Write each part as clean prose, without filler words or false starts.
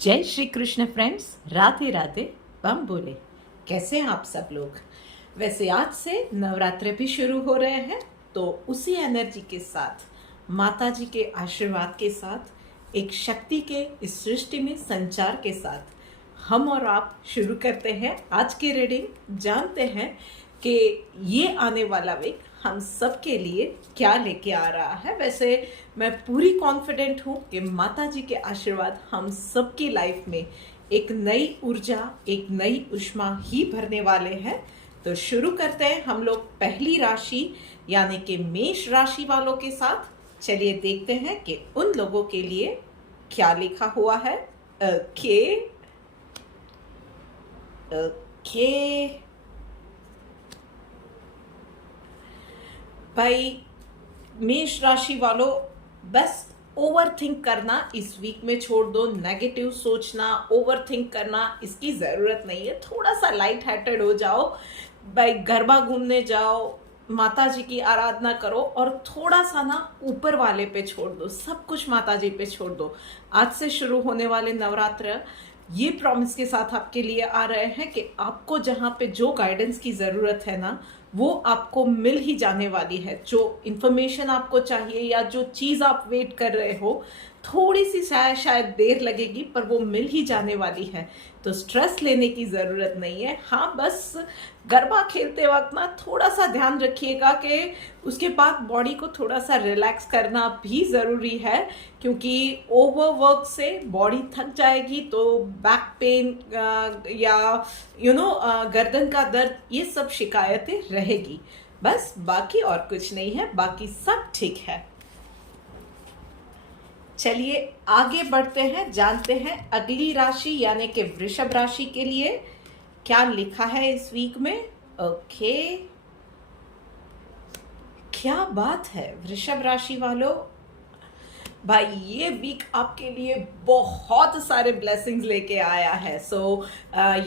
जय श्री कृष्ण फ्रेंड्स, राधे राधे, बम बोले। कैसे हैं आप सब लोग? वैसे आज से नवरात्रे भी शुरू हो रहे हैं, तो उसी एनर्जी के साथ, माता जी के आशीर्वाद के साथ, एक शक्ति के इस सृष्टि में संचार के साथ हम और आप शुरू करते हैं आज की रीडिंग। जानते हैं कि ये आने वाला वीक हम सब के लिए क्या लेके आ रहा है। वैसे मैं पूरी कॉन्फिडेंट हूँ कि माता जी के आशीर्वाद हम सबकी लाइफ में एक नई ऊर्जा, एक नई उष्मा ही भरने वाले हैं। तो शुरू करते हैं हम लोग पहली राशि यानी कि मेष राशि वालों के साथ। चलिए देखते हैं कि उन लोगों के लिए क्या लिखा हुआ है। ओके ओके भाई, मेष राशि वालों, बस ओवर थिंक करना इस वीक में छोड़ दो। नेगेटिव सोचना, ओवर थिंक करना, इसकी ज़रूरत नहीं है। थोड़ा सा लाइट हार्टेड हो जाओ भाई, गरबा घूमने जाओ, माता जी की आराधना करो और थोड़ा सा ना ऊपर वाले पे छोड़ दो, सब कुछ माता जी पे छोड़ दो। आज से शुरू होने वाले नवरात्र ये प्रॉमिस के साथ आपके लिए आ रहे हैं कि आपको जहाँ पे जो गाइडेंस की ज़रूरत है ना, वो आपको मिल ही जाने वाली है। जो इन्फॉर्मेशन आपको चाहिए या जो चीज़ आप वेट कर रहे हो, थोड़ी सी शायद देर लगेगी, पर वो मिल ही जाने वाली है। तो स्ट्रेस लेने की ज़रूरत नहीं है। हाँ, बस गरबा खेलते वक्त ना थोड़ा सा ध्यान रखिएगा कि उसके बाद बॉडी को थोड़ा सा रिलैक्स करना भी ज़रूरी है, क्योंकि ओवरवर्क से बॉडी थक जाएगी तो बैक पेन या गर्दन का दर्द, ये सब शिकायतें रहेगी। बस बाकी और कुछ नहीं है, बाकी सब ठीक है। चलिए आगे बढ़ते हैं, जानते हैं अगली राशि यानी कि वृषभ राशि के लिए क्या लिखा है इस वीक में। ओके, क्या बात है वृषभ राशि वालों, भाई ये वीक आपके लिए बहुत सारे ब्लेसिंग्स लेके आया है। सो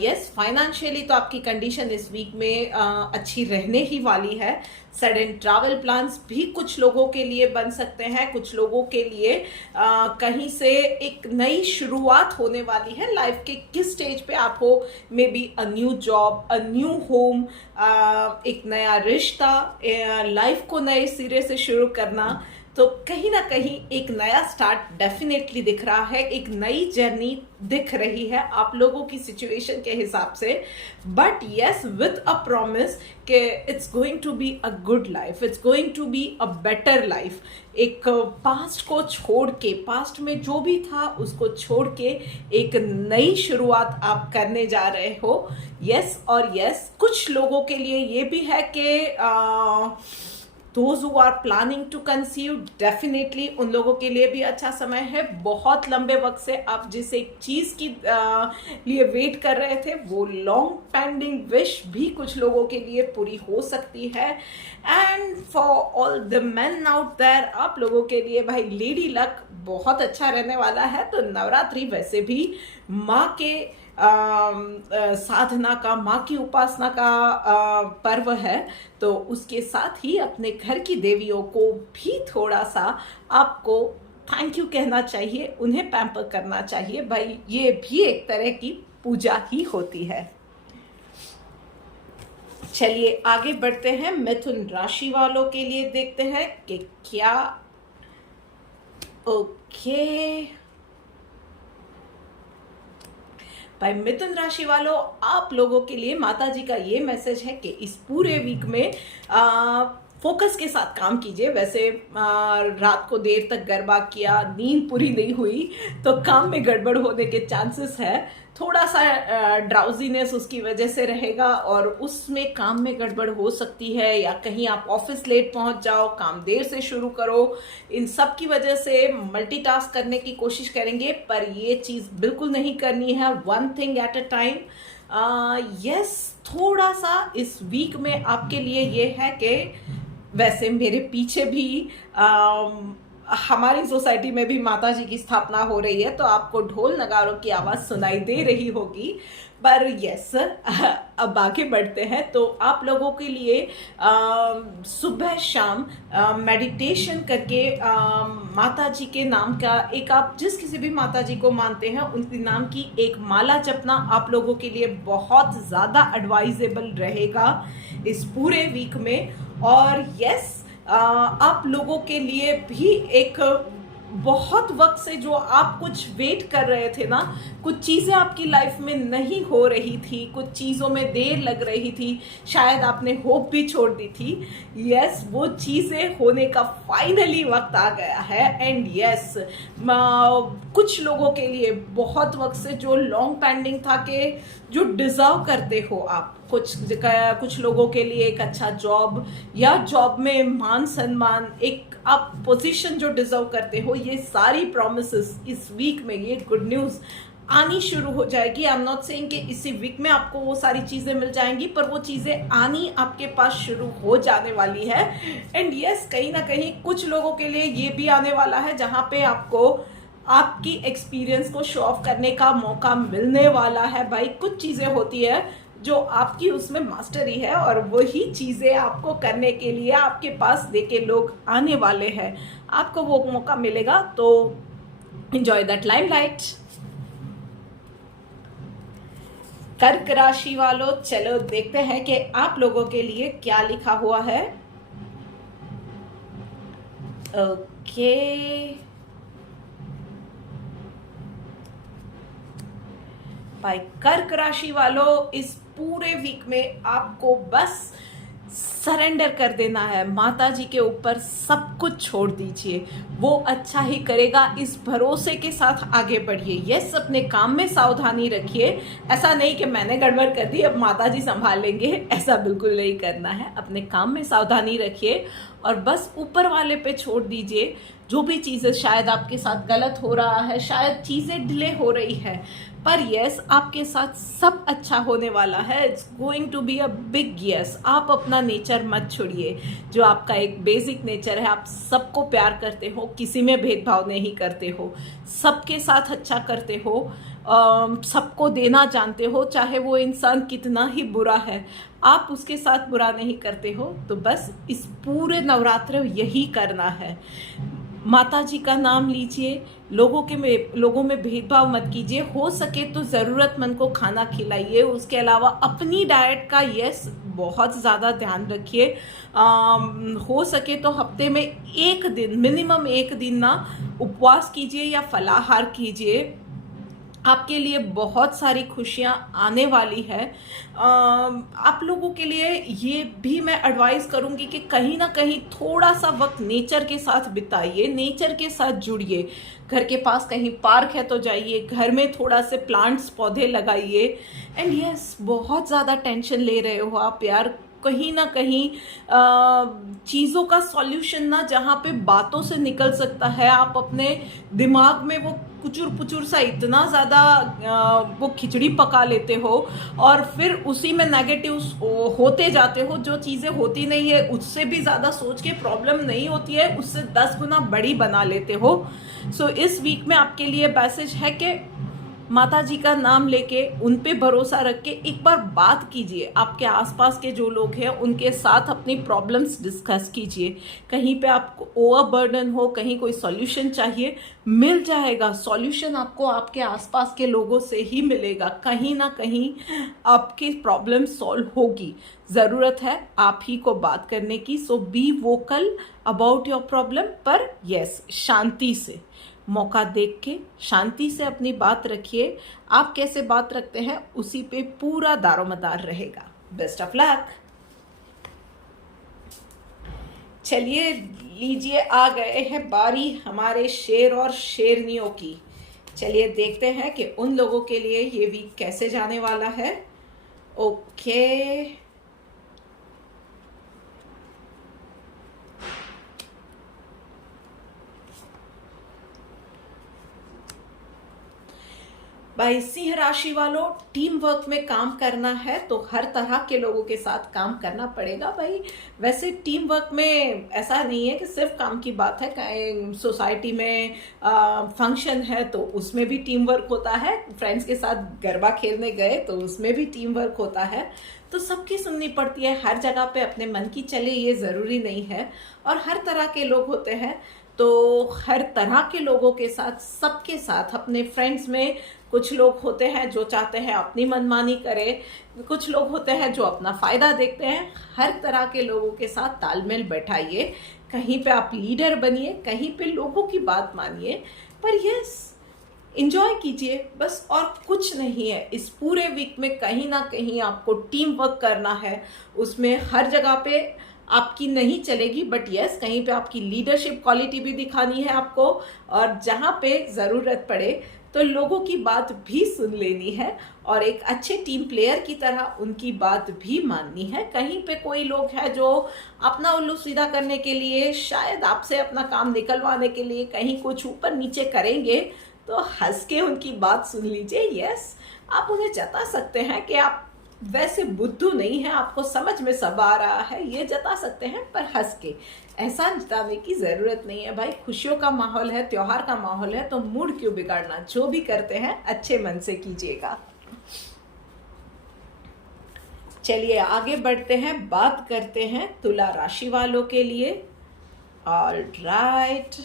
यस, फाइनेंशियली तो आपकी कंडीशन इस वीक में अच्छी रहने ही वाली है। सडन ट्रैवल प्लान्स भी कुछ लोगों के लिए बन सकते हैं। कुछ लोगों के लिए कहीं से एक नई शुरुआत होने वाली है। लाइफ के किस स्टेज पे आप हो, may be a new job, a new home, एक नया रिश्ता, लाइफ को नए सिरे से शुरू करना। तो कहीं ना कहीं एक नया स्टार्ट डेफिनेटली दिख रहा है, एक नई जर्नी दिख रही है आप लोगों की सिचुएशन के हिसाब से। But yes, with a promise कि it's going to be a good life, it's going to be a better life. एक पास्ट को छोड़ के, पास्ट में जो भी था उसको छोड़ के एक नई शुरुआत आप करने जा रहे हो। यस और यस, कुछ लोगों के लिए ये भी है कि Those who are planning to conceive, definitely उन लोगों के लिए भी अच्छा समय है। बहुत लंबे वक्त से आप जिस एक चीज़ की लिए वेट कर रहे थे, वो लॉन्ग पेंडिंग विश भी कुछ लोगों के लिए पूरी हो सकती है। And for all the men out there, आप लोगों के लिए भाई लेडी लक बहुत अच्छा रहने वाला है। तो नवरात्रि वैसे भी माँ के साधना का, माँ की उपासना का पर्व है, तो उसके साथ ही अपने घर की देवियों को भी थोड़ा सा आपको थैंक यू कहना चाहिए, उन्हें पैम्पर करना चाहिए। भाई ये भी एक तरह की पूजा ही होती है। चलिए आगे बढ़ते हैं, मिथुन राशि वालों के लिए देखते हैं कि क्या। ओके भाई, मिथुन राशि वालों, आप लोगों के लिए माता जी का ये मैसेज है कि इस पूरे वीक में फोकस के साथ काम कीजिए। वैसे रात को देर तक गरबा किया, नींद पूरी नहीं हुई, तो काम में गड़बड़ होने के चांसेस है। थोड़ा सा ड्राउजीनेस उसकी वजह से रहेगा और उसमें काम में गड़बड़ हो सकती है, या कहीं आप ऑफिस लेट पहुंच जाओ, काम देर से शुरू करो। इन सब की वजह से मल्टीटास्क करने की कोशिश करेंगे, पर ये चीज़ बिल्कुल नहीं करनी है। One thing at a time. Yes, थोड़ा सा इस वीक में आपके लिए ये है कि वैसे मेरे पीछे भी हमारी सोसाइटी में भी माता जी की स्थापना हो रही है, तो आपको ढोल नगारों की आवाज़ सुनाई दे रही होगी। पर यस, अब आगे बढ़ते हैं। तो आप लोगों के लिए सुबह शाम मेडिटेशन करके माता जी के नाम का एक, आप जिस किसी भी माता जी को मानते हैं उनके नाम की एक माला जपना आप लोगों के लिए बहुत ज़्यादा एडवाइजेबल रहेगा इस पूरे वीक में। और यस, आप लोगों के लिए भी एक, बहुत वक्त से जो आप कुछ वेट कर रहे थे ना, कुछ चीज़ें आपकी लाइफ में नहीं हो रही थी, कुछ चीज़ों में देर लग रही थी, शायद आपने होप भी छोड़ दी थी। यस, वो चीज़ें होने का फाइनली वक्त आ गया है। एंड यस, कुछ लोगों के लिए बहुत वक्त से जो लॉन्ग पेंडिंग था, कि जो डिजर्व करते हो आप, कुछ लोगों के लिए एक अच्छा जॉब, या जॉब में मान सम्मान, एक आप पोजीशन जो डिजर्व करते हो, ये सारी प्रॉमिसेस इस वीक में, ये गुड न्यूज़ आनी शुरू हो जाएगी। आई एम नॉट सेइंग कि इसी वीक में आपको वो सारी चीज़ें मिल जाएंगी, पर वो चीज़ें आनी आपके पास शुरू हो जाने वाली है। एंड यस, कहीं ना कहीं कुछ लोगों के लिए ये भी आने वाला है जहाँ पे आपको आपकी एक्सपीरियंस को शो ऑफ करने का मौका मिलने वाला है। भाई, कुछ चीज़ें होती है जो आपकी उसमें मास्टरी है, और वही चीज़ें आपको करने के लिए आपके पास लेके लोग आने वाले हैं, आपको वो मौका मिलेगा। तो एंजॉय दैट लाइमलाइट। कर्क राशि वालों, चलो देखते हैं कि आप लोगों के लिए क्या लिखा हुआ है। ओके, भाई कर्क राशि वालों, इस पूरे वीक में आपको बस सरेंडर कर देना है, माता जी के ऊपर सब कुछ छोड़ दीजिए, वो अच्छा ही करेगा, इस भरोसे के साथ आगे बढ़िए। यस, अपने काम में सावधानी रखिए, ऐसा नहीं कि मैंने गड़बड़ कर दी अब माता जी संभाल लेंगे, ऐसा बिल्कुल नहीं करना है। अपने काम में सावधानी रखिए और बस ऊपर वाले पे छोड़ दीजिए। जो भी चीज़ें शायद आपके साथ गलत हो रहा है, शायद चीज़ें डिले हो रही है, पर यस, आपके साथ सब अच्छा होने वाला है। It's going to be a big yes. आप अपना नेचर मत छोड़िए, जो आपका एक बेसिक नेचर है, आप सबको प्यार करते हो, किसी में भेदभाव नहीं करते हो, सबके साथ अच्छा करते हो, सबको देना जानते हो, चाहे वो इंसान कितना ही बुरा है, आप उसके साथ बुरा नहीं करते हो। तो बस इस पूरे नवरात्र यही करना है, माता जी का नाम लीजिए, लोगों में भेदभाव मत कीजिए, हो सके तो ज़रूरतमंद को खाना खिलाइए, उसके अलावा अपनी डाइट का यस बहुत ज़्यादा ध्यान रखिए। हो सके तो हफ्ते में एक दिन, मिनिमम एक दिन ना उपवास कीजिए या फलाहार कीजिए, आपके लिए बहुत सारी खुशियाँ आने वाली है। आप लोगों के लिए ये भी मैं एडवाइस करूँगी कि कहीं ना कहीं थोड़ा सा वक्त नेचर के साथ बिताइए, नेचर के साथ जुड़िए। घर के पास कहीं पार्क है तो जाइए, घर में थोड़ा से प्लांट्स पौधे लगाइए। एंड यस, बहुत ज़्यादा टेंशन ले रहे हो आप यार, कहीं ना कहीं चीज़ों का सॉल्यूशन ना जहाँ पे बातों से निकल सकता है, आप अपने दिमाग में वो कुचुर पुचुर सा इतना ज़्यादा वो खिचड़ी पका लेते हो, और फिर उसी में नेगेटिव होते जाते हो। जो चीज़ें होती नहीं है उससे भी ज़्यादा सोच के प्रॉब्लम नहीं होती है, उससे 10 गुना बड़ी बना लेते हो। सो इस वीक में आपके लिए मैसेज है कि माता जी का नाम लेके, उन पे भरोसा रख के एक बार बात कीजिए, आपके आसपास के जो लोग हैं उनके साथ अपनी प्रॉब्लम्स डिस्कस कीजिए। कहीं पे आपको ओवरबर्डन हो, कहीं कोई सॉल्यूशन चाहिए, मिल जाएगा सॉल्यूशन, आपको आपके आसपास के लोगों से ही मिलेगा, कहीं ना कहीं आपकी प्रॉब्लम सॉल्व होगी। ज़रूरत है आप ही को बात करने की। So be vocal about your problem, पर यस, शांति से, मौका देख के शांति से अपनी बात रखिए। आप कैसे बात रखते हैं उसी पे पूरा दारोमदार रहेगा। Best of luck. चलिए लीजिए, आ गए हैं बारी हमारे शेर और शेरनियों की। चलिए देखते हैं कि उन लोगों के लिए ये वीक कैसे जाने वाला है। ओके, भाई सिंह राशि वालों, टीम वर्क में काम करना है तो हर तरह के लोगों के साथ काम करना पड़ेगा भाई। वैसे टीम वर्क में ऐसा नहीं है कि सिर्फ काम की बात है, कहीं सोसाइटी में फंक्शन है तो उसमें भी टीम वर्क होता है, फ्रेंड्स के साथ गरबा खेलने गए तो उसमें भी टीम वर्क होता है। तो सबकी सुननी पड़ती है, हर जगह पे अपने मन की चले ये ज़रूरी नहीं है। और हर तरह के लोग होते हैं, तो हर तरह के लोगों के साथ, सबके साथ, अपने फ्रेंड्स में कुछ लोग होते हैं जो चाहते हैं अपनी मनमानी करे, कुछ लोग होते हैं जो अपना फायदा देखते हैं। हर तरह के लोगों के साथ तालमेल बैठाइए, कहीं पे आप लीडर बनिए, कहीं पे लोगों की बात मानिए, पर यस इंजॉय कीजिए बस, और कुछ नहीं है। इस पूरे वीक में कहीं ना कहीं आपको टीम वर्क करना है, उसमें हर जगह पे आपकी नहीं चलेगी, बट यस कहीं पे आपकी लीडरशिप क्वालिटी भी दिखानी है आपको, और जहाँ पे ज़रूरत पड़े तो लोगों की बात भी सुन लेनी है और एक अच्छे टीम प्लेयर की तरह उनकी बात भी माननी है। कहीं पे कोई लोग हैं जो अपना उल्लू सीधा करने के लिए, शायद आपसे अपना काम निकलवाने के लिए कहीं कुछ ऊपर नीचे करेंगे, तो हंस के उनकी बात सुन लीजिए। यस आप उन्हें जता सकते हैं कि आप वैसे बुद्धू नहीं है, आपको समझ में सब आ रहा है, ये जता सकते हैं, पर हंस के। ऐसा जताने की जरूरत नहीं है भाई, खुशियों का माहौल है, त्योहार का माहौल है, तो मूड क्यों बिगाड़ना। जो भी करते हैं अच्छे मन से कीजिएगा। चलिए आगे बढ़ते हैं, बात करते हैं तुला राशि वालों के लिए। ऑल राइट,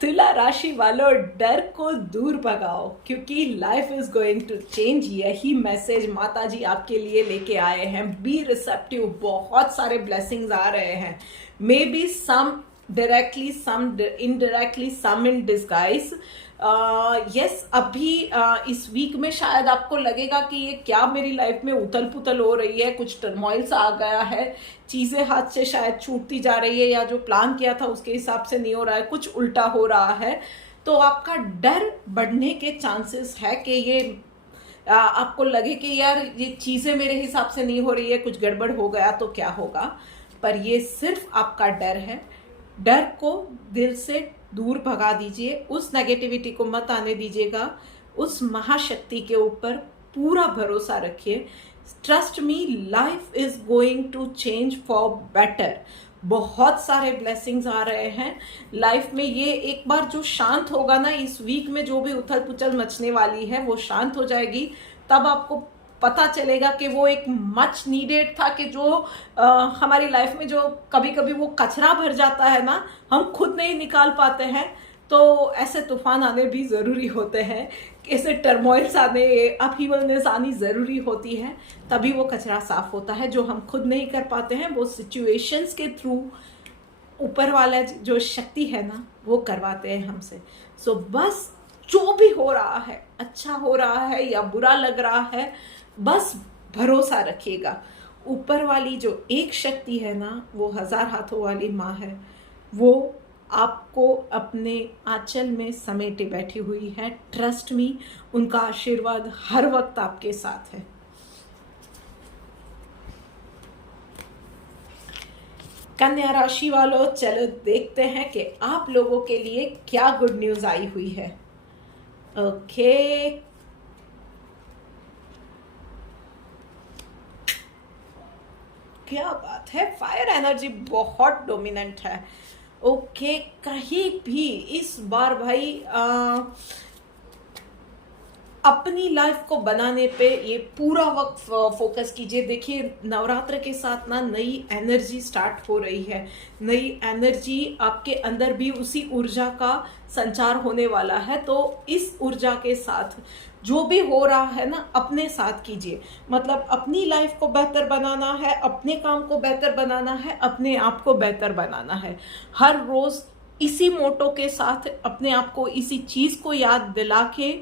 तुला राशि वालों, डर को दूर भगाओ क्योंकि life is going to change. यही मैसेज माता जी आपके लिए लेके आए हैं। बी रिसेप्टिव, बहुत सारे ब्लेसिंग्स आ रहे हैं, may be some directly, some indirectly, some in disguise. Yes अभी इस वीक में शायद आपको लगेगा कि ये क्या मेरी लाइफ में उथल पुथल हो रही है, कुछ टर्मोइल सा आ गया है, चीजें हाथ से शायद छूटती जा रही है, या जो प्लान किया था उसके हिसाब से नहीं हो रहा है, कुछ उल्टा हो रहा है। तो आपका डर बढ़ने के चांसेस है कि ये आपको लगे कि यार ये चीजें मेरे हिसाब से नहीं हो रही है, कुछ गड़बड़ हो गया तो क्या होगा। पर ये सिर्फ आपका डर है। डर को दिल से दूर भगा दीजिए, उस नेगेटिविटी को मत आने दीजिएगा, उस महाशक्ति के ऊपर पूरा भरोसा रखिए। Trust me, life is going to change for better. बहुत सारे ब्लेसिंग्स आ रहे हैं लाइफ में। ये एक बार जो शांत होगा ना, इस वीक में जो भी उथल पुथल मचने वाली है वो शांत हो जाएगी, तब आपको पता चलेगा कि वो एक मच नीडेड था, कि जो हमारी लाइफ में जो कभी कभी वो कचरा भर जाता है ना, हम खुद नहीं निकाल पाते हैं, तो ऐसे तूफान आने भी ज़रूरी होते हैं, ऐसे टर्मोइल्स आने, अपहीवलनेस आनी ज़रूरी होती है, तभी वो कचरा साफ होता है। जो हम खुद नहीं कर पाते हैं वो सिचुएशंस के थ्रू ऊपर वाला जो शक्ति है ना वो करवाते हैं हमसे। सो बस जो भी हो रहा है, अच्छा हो रहा है या बुरा लग रहा है, बस भरोसा रखिएगा। ऊपर वाली जो एक शक्ति है ना, वो 1000 हाथों वाली माँ है, वो आपको अपने आंचल में समेटे बैठी हुई है। ट्रस्ट मी, उनका आशीर्वाद हर वक्त आपके साथ है। कन्या राशि वालों, चलो देखते हैं कि आप लोगों के लिए क्या गुड न्यूज आई हुई है। ओके, क्या बात है, फायर एनर्जी बहुत डोमिनेंट है। ओके, कहीं भी इस बार भाई अपनी लाइफ को बनाने पे ये पूरा वक्त फोकस कीजिए। देखिए नवरात्र के साथ ना नई एनर्जी स्टार्ट हो रही है, नई एनर्जी आपके अंदर भी उसी ऊर्जा का संचार होने वाला है। तो इस ऊर्जा के साथ जो भी हो रहा है ना, अपने साथ कीजिए। मतलब अपनी लाइफ को बेहतर बनाना है, अपने काम को बेहतर बनाना है, अपने आप को बेहतर बनाना है। हर रोज इसी मोटो के साथ अपने आप को इसी चीज को याद दिला के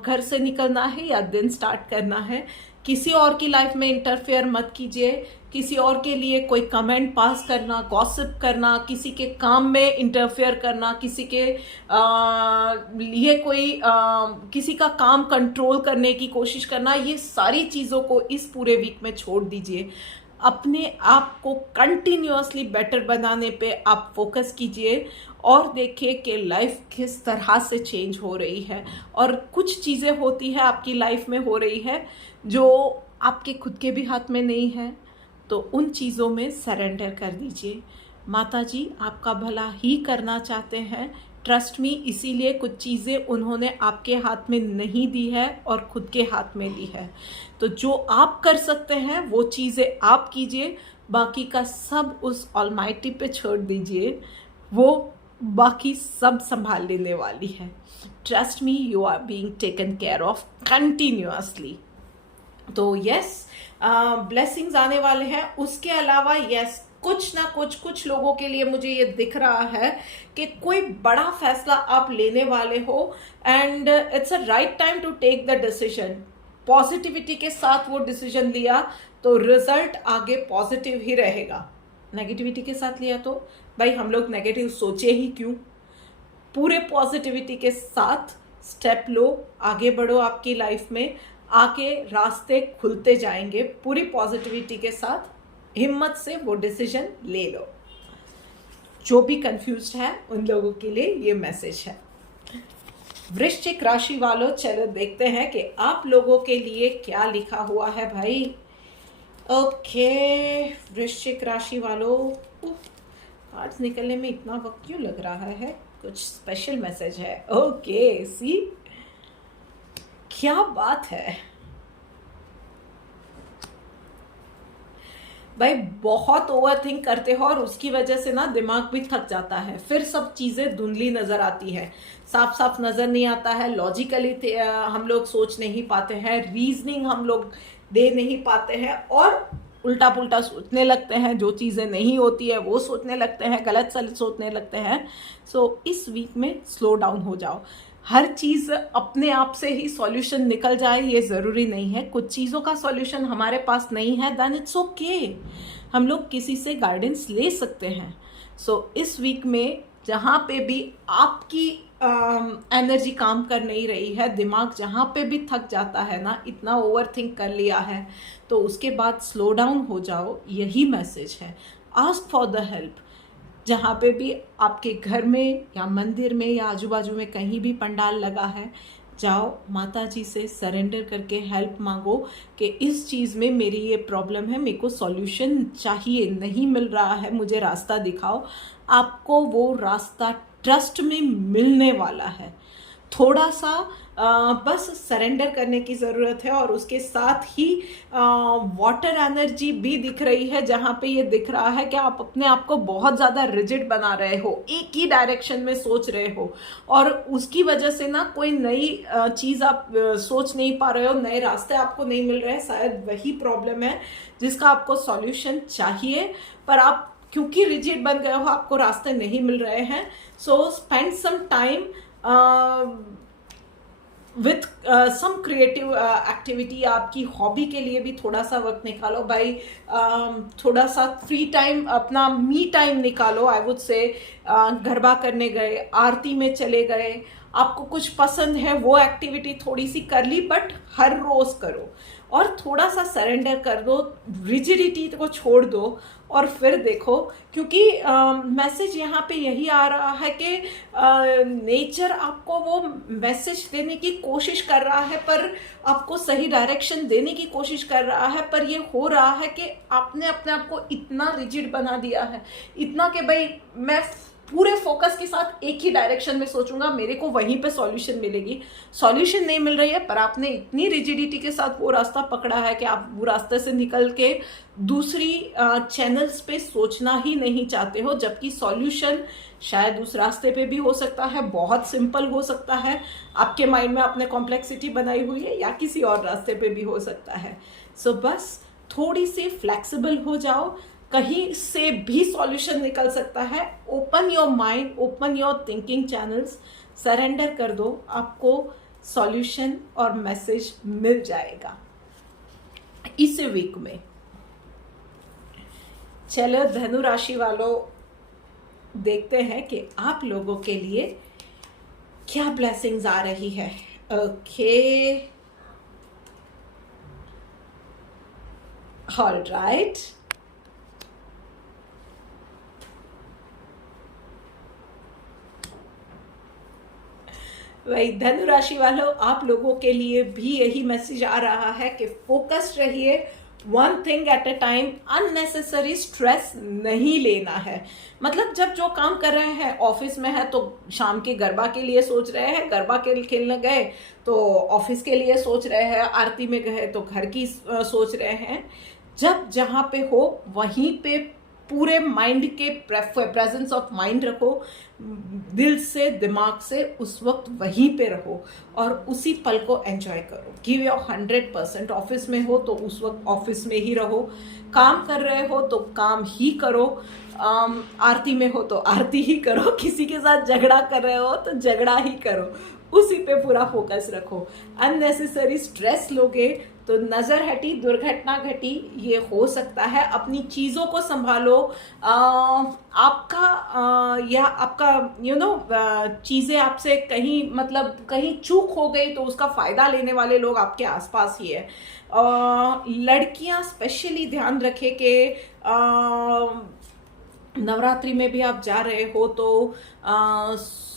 घर से निकलना है या दिन स्टार्ट करना है। किसी और की लाइफ में इंटरफेयर मत कीजिए। किसी और के लिए कोई कमेंट पास करना, गॉसिप करना, किसी के काम में इंटरफेयर करना, किसी के लिए कोई किसी का काम कंट्रोल करने की कोशिश करना, ये सारी चीज़ों को इस पूरे वीक में छोड़ दीजिए। अपने आप को कंटिन्यूअसली बेटर बनाने पे आप फोकस कीजिए और देखिए कि लाइफ किस तरह से चेंज हो रही है। और कुछ चीज़ें होती है आपकी लाइफ में हो रही है जो आपके खुद के भी हाथ में नहीं है, तो उन चीज़ों में सरेंडर कर दीजिए। माता जी आपका भला ही करना चाहते हैं, ट्रस्ट मी, इसीलिए कुछ चीज़ें उन्होंने आपके हाथ में नहीं दी है और खुद के हाथ में दी है। तो जो आप कर सकते हैं वो चीज़ें आप कीजिए, बाकी का सब उस ऑलमाइटी पे छोड़ दीजिए, वो बाकी सब संभाल लेने वाली है। Trust me, you are being taken care of continuously. तो यस, ब्लेसिंग्स आने वाले हैं। उसके अलावा यस, कुछ ना कुछ लोगों के लिए मुझे ये दिख रहा है कि कोई बड़ा फैसला आप लेने वाले हो and it's a right time to take the decision. Positivity के साथ वो डिसीजन लिया तो रिजल्ट आगे पॉजिटिव ही रहेगा। नेगेटिविटी के साथ लिया तो भाई हम लोग नेगेटिव सोचे ही क्यों। पूरे पॉजिटिविटी के साथ स्टेप लो, आगे बढ़ो, आपकी लाइफ में आगे रास्ते खुलते जाएंगे। पूरी पॉजिटिविटी के साथ हिम्मत से वो डिसीजन ले लो। जो भी कंफ्यूज्ड है उन लोगों के लिए ये मैसेज है। वृश्चिक राशि वालों, चलो देखते हैं कि आप लोगों के लिए क्या लिखा हुआ है भाई। ओके वृश्चिक राशि वालों, कार्ड्स निकलने में इतना वक्त क्यों लग रहा है? कुछ स्पेशल मैसेज है। ओके सी, क्या बात है भाई, बहुत ओवर थिंक करते हो और उसकी वजह से ना दिमाग भी थक जाता है, फिर सब चीजें धुंधली नजर आती है, साफ साफ नजर नहीं आता है, लॉजिकली हम लोग सोच नहीं पाते हैं, रीजनिंग हम लोग दे नहीं पाते हैं और उल्टा पुल्टा सोचने लगते हैं, जो चीज़ें नहीं होती है वो सोचने लगते हैं, गलत सलत सोचने लगते हैं। सो इस वीक में स्लो डाउन हो जाओ। हर चीज़ अपने आप से ही सॉल्यूशन निकल जाए ये ज़रूरी नहीं है। कुछ चीज़ों का सॉल्यूशन हमारे पास नहीं है, देन इट्स ओके, हम लोग किसी से गाइडेंस ले सकते हैं। सो इस वीक में जहाँ पे भी आपकी एनर्जी काम कर नहीं रही है, दिमाग जहाँ पे भी थक जाता है ना, इतना ओवर थिंक कर लिया है, तो उसके बाद स्लो डाउन हो जाओ, यही मैसेज है। Ask for the help. जहाँ पे भी आपके घर में या मंदिर में या आजू बाजू में कहीं भी पंडाल लगा है, जाओ माता जी से सरेंडर करके हेल्प मांगो कि इस चीज़ में मेरी ये प्रॉब्लम है, मेरे को सॉल्यूशन चाहिए, नहीं मिल रहा है, मुझे रास्ता दिखाओ। आपको वो रास्ता ट्रस्ट में मिलने वाला है। थोड़ा सा बस सरेंडर करने की ज़रूरत है। और उसके साथ ही वाटर एनर्जी भी दिख रही है, जहाँ पे ये दिख रहा है कि आप अपने आप को बहुत ज़्यादा रिजिड बना रहे हो, एक ही डायरेक्शन में सोच रहे हो और उसकी वजह से ना कोई नई चीज़ आप सोच नहीं पा रहे हो, नए रास्ते आपको नहीं मिल रहे हैं। शायद वही प्रॉब्लम है जिसका आपको सॉल्यूशन चाहिए, पर आप क्योंकि रिजिड बन गए हो, आपको रास्ते नहीं मिल रहे हैं। So spend some time with some creative activity. आपकी हॉबी के लिए भी थोड़ा सा वक्त निकालो भाई, थोड़ा सा फ्री टाइम, अपना मी टाइम निकालो। आई वुड से गरबा करने गए, आरती में चले गए, आपको कुछ पसंद है वो एक्टिविटी थोड़ी सी कर ली, बट हर रोज करो और थोड़ा सा सरेंडर कर दो, रिजिडिटी को छोड़ दो और फिर देखो। क्योंकि मैसेज यहाँ पे यही आ रहा है कि नेचर आपको वो मैसेज देने की कोशिश कर रहा है, पर आपको सही डायरेक्शन देने की कोशिश कर रहा है, पर ये हो रहा है कि आपने अपने आप को इतना रिजिड बना दिया है, इतना कि भाई मैं पूरे फोकस के साथ एक ही डायरेक्शन में सोचूंगा, मेरे को वहीं पे सॉल्यूशन मिलेगी। सॉल्यूशन नहीं मिल रही है, पर आपने इतनी रिजिडिटी के साथ वो रास्ता पकड़ा है कि आप वो रास्ते से निकल के दूसरी चैनल्स पे सोचना ही नहीं चाहते हो, जबकि सॉल्यूशन शायद उस रास्ते पे भी हो सकता है, बहुत सिंपल हो सकता है, आपके माइंड में आपने कॉम्प्लेक्सिटी बनाई हुई है, या किसी और रास्ते पे भी हो सकता है। सो बस थोड़ी सी फ्लेक्सिबल हो जाओ, कहीं से भी सॉल्यूशन निकल सकता है। Open your mind, open your thinking channels, surrender कर दो, आपको सॉल्यूशन और मैसेज मिल जाएगा इस वीक में। चलो धनु राशि वालों, देखते हैं कि आप लोगों के लिए क्या ब्लेसिंग्स आ रही है। ओके, ऑल राइट, वही धनु राशि वालों, आप लोगों के लिए भी यही मैसेज आ रहा है कि फोकस्ड रहिए, one thing at a time, unnecessary stress नहीं लेना है। मतलब जब जो काम कर रहे हैं, ऑफिस में है तो शाम के गरबा के लिए सोच रहे हैं, गरबा के खेलने गए तो ऑफिस के लिए सोच रहे हैं, आरती में गए तो घर की सोच रहे हैं। जब जहाँ पे हो वहीं पे पूरे माइंड के प्रेजेंस ऑफ माइंड रखो, दिल से दिमाग से उस वक्त वहीं पे रहो और उसी पल को एंजॉय करो। Give your 100%। ऑफिस में हो तो उस वक्त ऑफिस में ही रहो, काम कर रहे हो तो काम ही करो, आरती में हो तो आरती ही करो, किसी के साथ झगड़ा कर रहे हो तो झगड़ा ही करो, उसी पे पूरा फोकस रखो। अननेसेसरी स्ट्रेस लोगे तो नजर हटी, दुर्घटना घटी, ये हो सकता है। अपनी चीजों को संभालो। या आपका चीजें आपसे कहीं मतलब कहीं चूक हो गई तो उसका फायदा लेने वाले लोग आपके आसपास ही है। लड़कियां स्पेशली ध्यान रखें कि नवरात्रि में भी आप जा रहे हो तो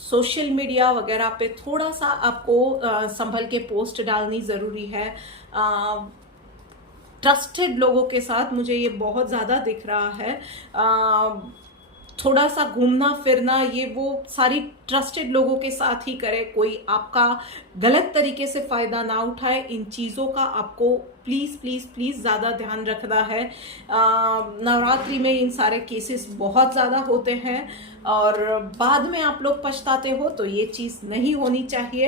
सोशल मीडिया वगैरह पे थोड़ा सा आपको संभल के पोस्ट डालनी ज़रूरी है। ट्रस्टेड लोगों के साथ मुझे ये बहुत ज़्यादा दिख रहा है। थोड़ा सा घूमना फिरना ये वो सारी ट्रस्टेड लोगों के साथ ही करें, कोई आपका गलत तरीके से फ़ायदा ना उठाए। इन चीज़ों का आपको प्लीज़ प्लीज़ प्लीज़ ज़्यादा ध्यान रखना है। नवरात्रि में इन सारे केसेस बहुत ज़्यादा होते हैं और बाद में आप लोग पछताते हो, तो ये चीज़ नहीं होनी चाहिए।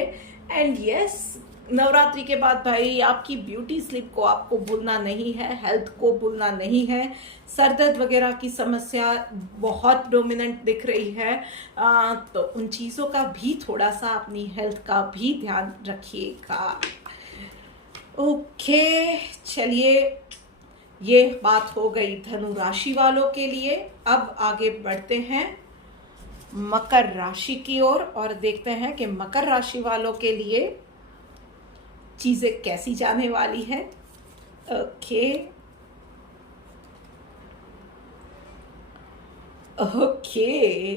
एंड यस, नवरात्रि के बाद भाई आपकी ब्यूटी स्लिप को आपको भूलना नहीं है, हेल्थ को भूलना नहीं है। सर दर्द वगैरह की समस्या बहुत डोमिनेंट दिख रही है, तो उन चीज़ों का भी थोड़ा सा अपनी हेल्थ का भी ध्यान रखिएगा। ओके, चलिए, ये बात हो गई धनु राशि वालों के लिए। अब आगे बढ़ते हैं मकर राशि की ओर और देखते हैं कि मकर राशि वालों के लिए चीजें कैसी जाने वाली है। ओके ओके,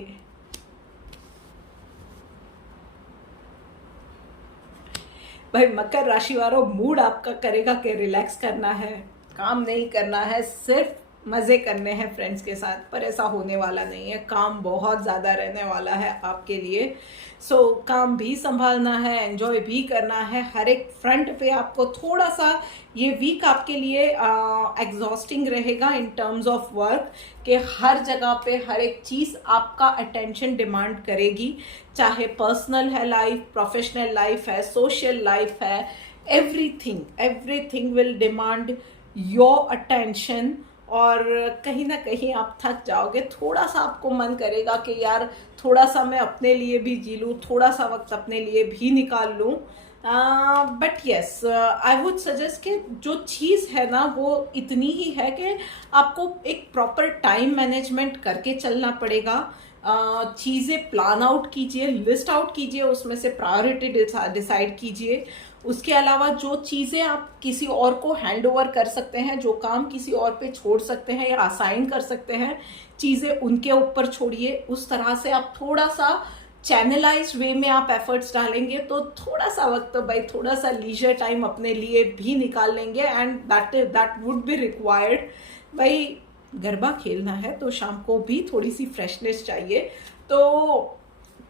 भाई मकर राशि वालों, मूड आपका करेगा कि रिलैक्स करना है, काम नहीं करना है, सिर्फ मज़े करने हैं फ्रेंड्स के साथ। पर ऐसा होने वाला नहीं है, काम बहुत ज़्यादा रहने वाला है आपके लिए। सो काम भी संभालना है, एंजॉय भी करना है। हर एक फ्रंट पे आपको थोड़ा सा ये वीक आपके लिए एग्जॉस्टिंग रहेगा इन टर्म्स ऑफ वर्क, कि हर जगह पे हर एक चीज़ आपका अटेंशन डिमांड करेगी, चाहे पर्सनल है लाइफ, प्रोफेशनल लाइफ है, सोशल लाइफ है, everything will demand your attention. और कहीं ना कहीं आप थक जाओगे, थोड़ा सा आपको मन करेगा कि यार थोड़ा सा मैं अपने लिए भी जी लूँ, थोड़ा सा वक्त अपने लिए भी निकाल लूँ। But yes, I would suggest कि जो चीज़ है ना वो इतनी ही है कि आपको एक प्रॉपर टाइम मैनेजमेंट करके चलना पड़ेगा। चीज़ें प्लान आउट कीजिए, लिस्ट आउट कीजिए, उसमें से प्रायोरिटी डिसाइड कीजिए। उसके अलावा जो चीज़ें आप किसी और को हैंड ओवर कर सकते हैं, जो काम किसी और पे छोड़ सकते हैं या असाइन कर सकते हैं, चीज़ें उनके ऊपर छोड़िए। उस तरह से आप थोड़ा सा चैनलाइज्ड वे में आप एफर्ट्स डालेंगे तो थोड़ा सा वक्त, भाई थोड़ा सा लीजर टाइम अपने लिए भी निकाल लेंगे, and that would be required. भाई गरबा खेलना है तो शाम को भी थोड़ी सी फ्रेशनेस चाहिए, तो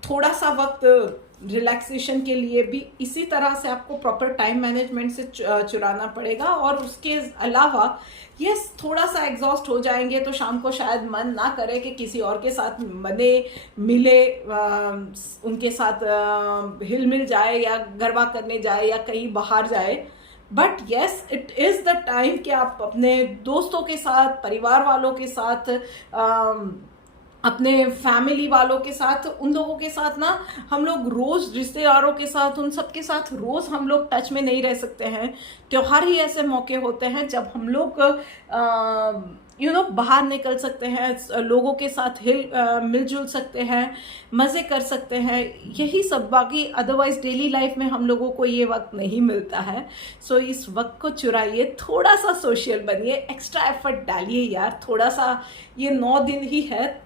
थोड़ा सा वक्त रिलैक्सेशन के लिए भी इसी तरह से आपको प्रॉपर टाइम मैनेजमेंट से चुराना पड़ेगा। और उसके अलावा यस, थोड़ा सा एग्जॉस्ट हो जाएंगे तो शाम को शायद मन ना करे कि किसी और के साथ मिले, उनके साथ हिल मिल जाए या गरबा करने जाए या कहीं बाहर जाए। But yes, it is the time कि आप अपने दोस्तों के साथ, परिवार वालों के साथ, अपने फैमिली वालों के साथ, उन लोगों के साथ ना, हम लोग रोज़ रिश्तेदारों के साथ, उन सब के साथ रोज़ हम लोग टच में नहीं रह सकते हैं। त्योहार ही ऐसे मौके होते हैं जब हम लोग बाहर निकल सकते हैं, लोगों के साथ मिलजुल सकते हैं, मज़े कर सकते हैं, यही सब। बाकी अदरवाइज डेली लाइफ में हम लोगों को ये वक्त नहीं मिलता है। सो इस वक्त को चुराइए, थोड़ा सा सोशल बनिए, एक्स्ट्रा एफर्ट डालिए यार, थोड़ा सा। ये 9 दिन ही है,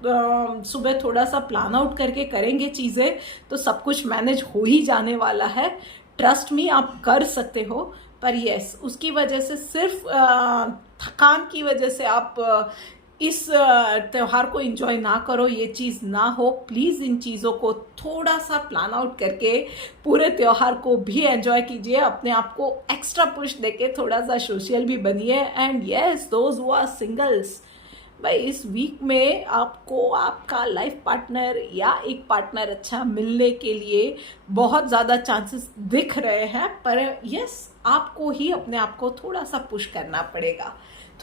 सुबह थोड़ा सा प्लान आउट करके करेंगे चीज़ें तो सब कुछ मैनेज हो ही जाने वाला है। ट्रस्ट मी, आप कर सकते हो। पर यस, उसकी वजह से सिर्फ थकान की वजह से आप इस त्यौहार को एंजॉय ना करो, ये चीज़ ना हो। प्लीज़ इन चीज़ों को थोड़ा सा प्लान आउट करके पूरे त्यौहार को भी एंजॉय कीजिए, अपने आप को एक्स्ट्रा पुश देके थोड़ा सा सोशल भी बनिए। And yes, those who are singles, भाई इस वीक में आपको आपका लाइफ पार्टनर या एक पार्टनर अच्छा मिलने के लिए बहुत ज़्यादा चांसेस दिख रहे हैं। पर यस, आपको ही अपने आप को थोड़ा सा पुश करना पड़ेगा,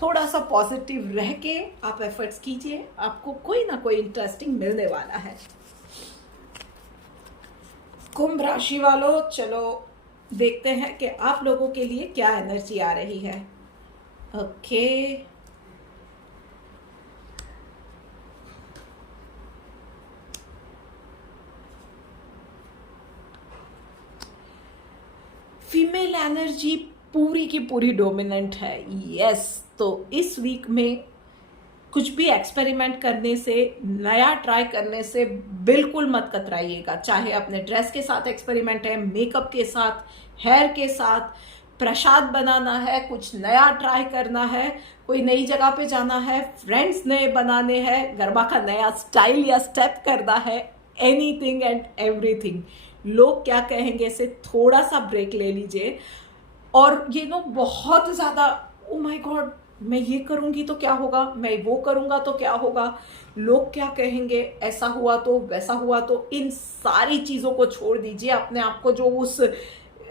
थोड़ा सा पॉजिटिव रह के आप एफर्ट्स कीजिए, आपको कोई ना कोई इंटरेस्टिंग मिलने वाला है। कुंभ राशि वालों, चलो देखते हैं कि आप लोगों के लिए क्या एनर्जी आ रही है। ओके, फीमेल एनर्जी पूरी की पूरी डोमिनेंट है। यस, तो इस वीक में कुछ भी एक्सपेरिमेंट करने से, नया ट्राई करने से बिल्कुल मत कतराइएगा। चाहे अपने ड्रेस के साथ एक्सपेरिमेंट है, मेकअप के साथ, हेयर के साथ, प्रसाद बनाना है, कुछ नया ट्राई करना है, कोई नई जगह पे जाना है, फ्रेंड्स नए बनाने हैं, गरबा का नया स्टाइल या स्टेप करना है, एनीथिंग एंड एवरीथिंग। लोग क्या कहेंगे से थोड़ा सा ब्रेक ले लीजिए। और ये बहुत ज़्यादा ओ माय गॉड, मैं ये करूँगी तो क्या होगा, मैं वो करूँगा तो क्या होगा, लोग क्या कहेंगे, ऐसा हुआ तो वैसा हुआ तो, इन सारी चीज़ों को छोड़ दीजिए। अपने आप को जो उस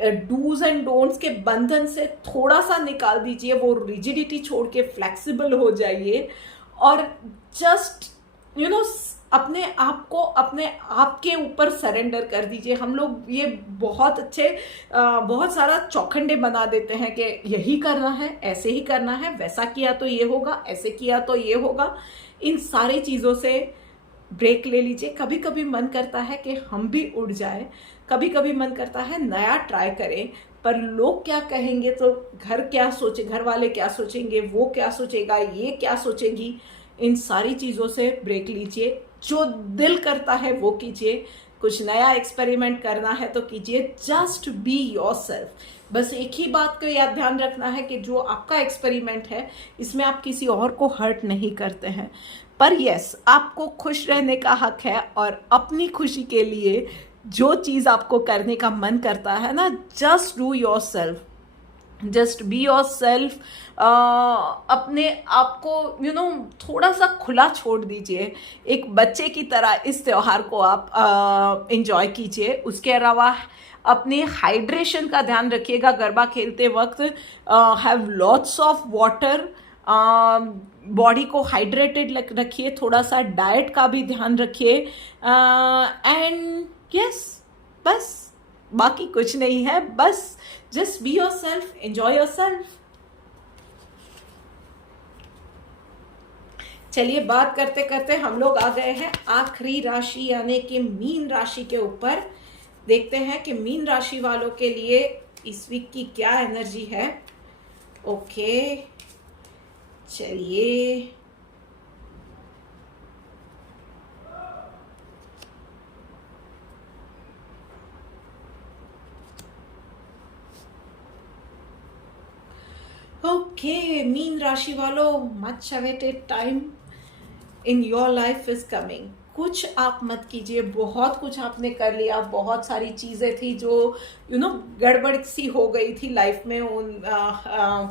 डूज एंड डोंट्स के बंधन से थोड़ा सा निकाल दीजिए, वो रिजिडिटी छोड़ के फ्लेक्सिबल हो जाइए और जस्ट अपने आप को अपने आप के ऊपर सरेंडर कर दीजिए। हम लोग ये बहुत अच्छे बहुत सारा चौखंडे बना देते हैं कि यही करना है, ऐसे ही करना है, वैसा किया तो ये होगा, ऐसे किया तो ये होगा। इन सारी चीज़ों से ब्रेक ले लीजिए। कभी कभी मन करता है कि हम भी उड़ जाए, कभी कभी मन करता है नया ट्राई करें, पर लोग क्या कहेंगे तो घर वाले क्या सोचेंगे, वो क्या सोचेगा, ये क्या सोचेगी, इन सारी चीज़ों से ब्रेक लीजिए। जो दिल करता है वो कीजिए, कुछ नया एक्सपेरिमेंट करना है तो कीजिए। Just be yourself. बस एक ही बात को याद ध्यान रखना है कि जो आपका एक्सपेरिमेंट है इसमें आप किसी और को हर्ट नहीं करते हैं। पर यस, आपको खुश रहने का हक है और अपनी खुशी के लिए जो चीज़ आपको करने का मन करता है ना, just do yourself, just be your self. अपने आप को थोड़ा सा खुला छोड़ दीजिए, एक बच्चे की तरह इस त्यौहार को आप एंजॉय कीजिए। उसके अलावा अपने हाइड्रेशन का ध्यान रखिएगा गरबा खेलते वक्त। Have lots of water, body को हाइड्रेटेड रखिए, थोड़ा सा डाइट का भी ध्यान रखिए। एंड यस, बस बाकी कुछ नहीं है, बस just be your self, enjoy your self. चलिए, बात करते करते हम लोग आ गए हैं आखिरी राशि यानी कि मीन राशि के ऊपर। देखते हैं कि मीन राशि वालों के लिए इस वीक की क्या एनर्जी है। ओके, चलिए ओके, मीन राशि वालों, much awaited time in your life is coming. कुछ आप मत कीजिए, बहुत कुछ आपने कर लिया, बहुत सारी चीज़ें थी जो गड़बड़ सी हो गई थी लाइफ में, उन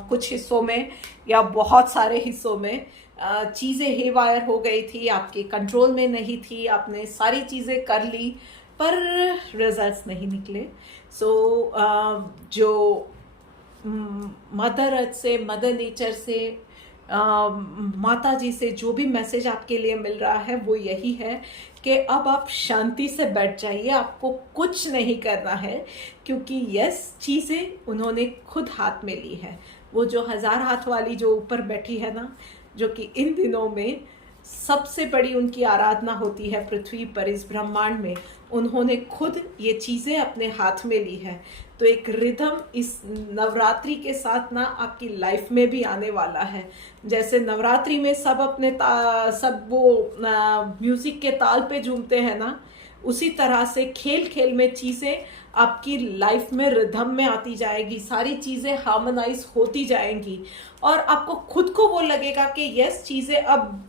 कुछ हिस्सों में या बहुत सारे हिस्सों में चीज़ें हेवायर हो गई थी, आपके कंट्रोल में नहीं थी, आपने सारी चीज़ें कर ली पर रिजल्ट्स नहीं निकले। सो जो मदर अर्थ से, मदर नेचर से, माता जी से जो भी मैसेज आपके लिए मिल रहा है वो यही है कि अब आप शांति से बैठ जाइए, आपको कुछ नहीं करना है, क्योंकि यस, चीज़ें उन्होंने खुद हाथ में ली है। वो जो 1000 हाथ वाली जो ऊपर बैठी है ना, जो कि इन दिनों में सबसे बड़ी उनकी आराधना होती है पृथ्वी पर, इस ब्रह्मांड में। उन्होंने खुद ये चीज़ें अपने हाथ में ली है। तो एक रिदम इस नवरात्रि के साथ ना आपकी लाइफ में भी आने वाला है। जैसे नवरात्रि में सब अपने सब वो म्यूज़िक के ताल पे झूमते हैं ना, उसी तरह से खेल खेल में चीज़ें आपकी लाइफ में रिदम में आती जाएगी, सारी चीज़ें हार्मोनाइज होती जाएंगी और आपको खुद को वो लगेगा कि यस, चीज़ें अब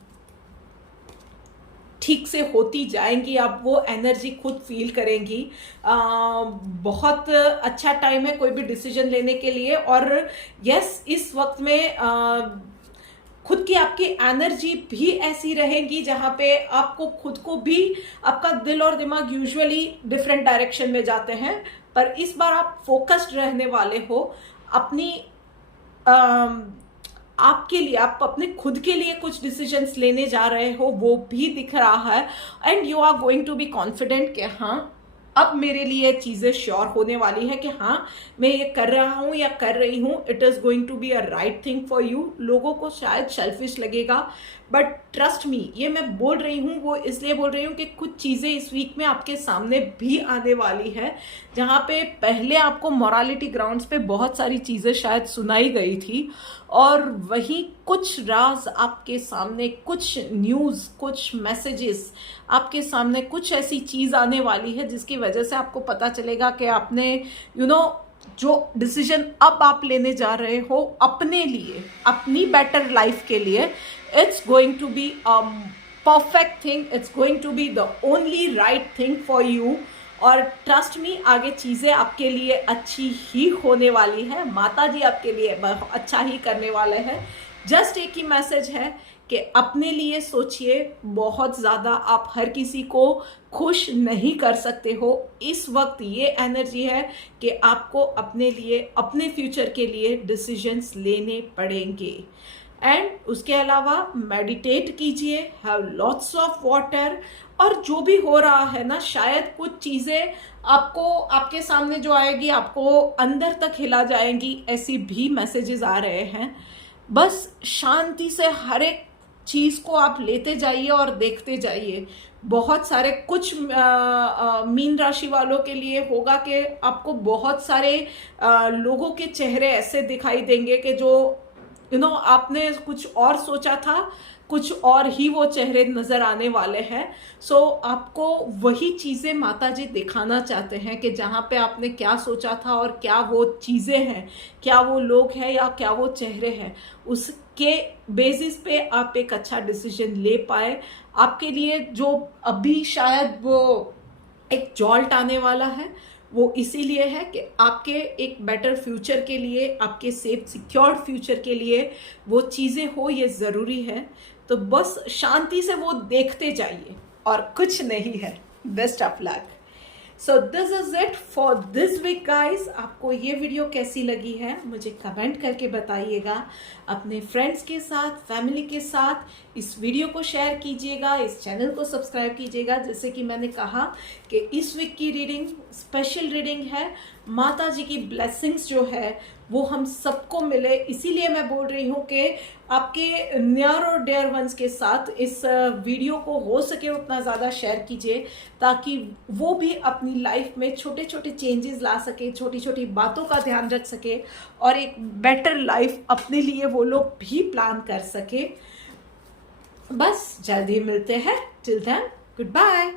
ठीक से होती जाएंगी, आप वो एनर्जी खुद फील करेंगी। बहुत अच्छा टाइम है कोई भी डिसीजन लेने के लिए। और यस, इस वक्त में खुद की आपकी एनर्जी भी ऐसी रहेगी जहाँ पे आपको खुद को भी, आपका दिल और दिमाग यूजुअली डिफरेंट डायरेक्शन में जाते हैं, पर इस बार आप फोकस्ड रहने वाले हो अपनी आपके लिए, आप अपने खुद के लिए कुछ डिसीजंस लेने जा रहे हो, वो भी दिख रहा है। And you are going to be confident कि हाँ, अब मेरे लिए चीज़ें श्योर होने वाली है कि हाँ, मैं ये कर रहा हूँ या कर रही हूँ, it is going to be a right thing for you. लोगों को शायद सेल्फिश लगेगा, बट ट्रस्ट मी, ये मैं बोल रही हूँ वो इसलिए बोल रही हूँ कि कुछ चीज़ें इस वीक में आपके सामने भी आने वाली है, जहाँ पे पहले आपको मोरालिटी ग्राउंड्स पे बहुत सारी चीज़ें शायद सुनाई गई थी, और वही कुछ राज आपके सामने, कुछ न्यूज़, कुछ मैसेजेस आपके सामने, कुछ ऐसी चीज़ आने वाली है जिसकी वजह से आपको पता चलेगा कि आपने जो डिसीजन अब आप लेने जा रहे हो अपने लिए, अपनी बेटर लाइफ के लिए, it's going to be a perfect thing, it's going to be the only right thing for you. और ट्रस्ट मी, आगे चीज़ें आपके लिए अच्छी ही होने वाली है। माता जी आपके लिए अच्छा ही करने वाले हैं। जस्ट एक ही मैसेज है कि अपने लिए सोचिए, बहुत ज़्यादा आप हर किसी को खुश नहीं कर सकते हो। इस वक्त ये एनर्जी है कि आपको अपने लिए, अपने फ्यूचर के लिए डिसीजंस लेने पड़ेंगे। एंड उसके अलावा मेडिटेट कीजिए, हैव लॉट्स ऑफ वाटर, और जो भी हो रहा है ना, शायद कुछ चीज़ें आपको, आपके सामने जो आएगी, आपको अंदर तक हिला जाएंगी, ऐसी भी मैसेजेस आ रहे हैं। बस शांति से हर एक चीज़ को आप लेते जाइए और देखते जाइए। बहुत सारे, कुछ मीन राशि वालों के लिए होगा कि आपको बहुत सारे लोगों के चेहरे ऐसे दिखाई देंगे कि जो आपने कुछ और सोचा था, कुछ और ही वो चेहरे नजर आने वाले हैं। सो आपको वही चीज़ें माता जी दिखाना चाहते हैं कि जहाँ पे आपने क्या सोचा था और क्या वो चीज़ें हैं, क्या वो लोग हैं या क्या वो चेहरे हैं, उसके बेसिस पे आप एक अच्छा डिसीजन ले पाए। आपके लिए जो अभी शायद वो एक जॉल्ट आने वाला है, वो इसीलिए है कि आपके एक बेटर फ्यूचर के लिए, आपके सेफ सिक्योर्ड फ्यूचर के लिए वो चीज़ें हो, ये ज़रूरी है। तो बस शांति से वो देखते जाइए और कुछ नहीं है। Best of luck. So this is it for this week guys. आपको ये वीडियो कैसी लगी है मुझे कमेंट करके बताइएगा। अपने फ्रेंड्स के साथ, फैमिली के साथ इस वीडियो को शेयर कीजिएगा, इस चैनल को सब्सक्राइब कीजिएगा। जैसे कि मैंने कहा कि इस वीक की रीडिंग स्पेशल रीडिंग है। माता जी की ब्लेसिंग्स जो है वो हम सबको मिले, इसीलिए मैं बोल रही हूँ कि आपके नियर और डेयर वंस के साथ इस वीडियो को हो सके उतना ज़्यादा शेयर कीजिए, ताकि वो भी अपनी लाइफ में छोटे छोटे चेंजेस ला सके, छोटी छोटी बातों का ध्यान रख सके और एक बेटर लाइफ अपने लिए वो लोग भी प्लान कर सके। बस जल्दी मिलते हैं। Till then, good bye.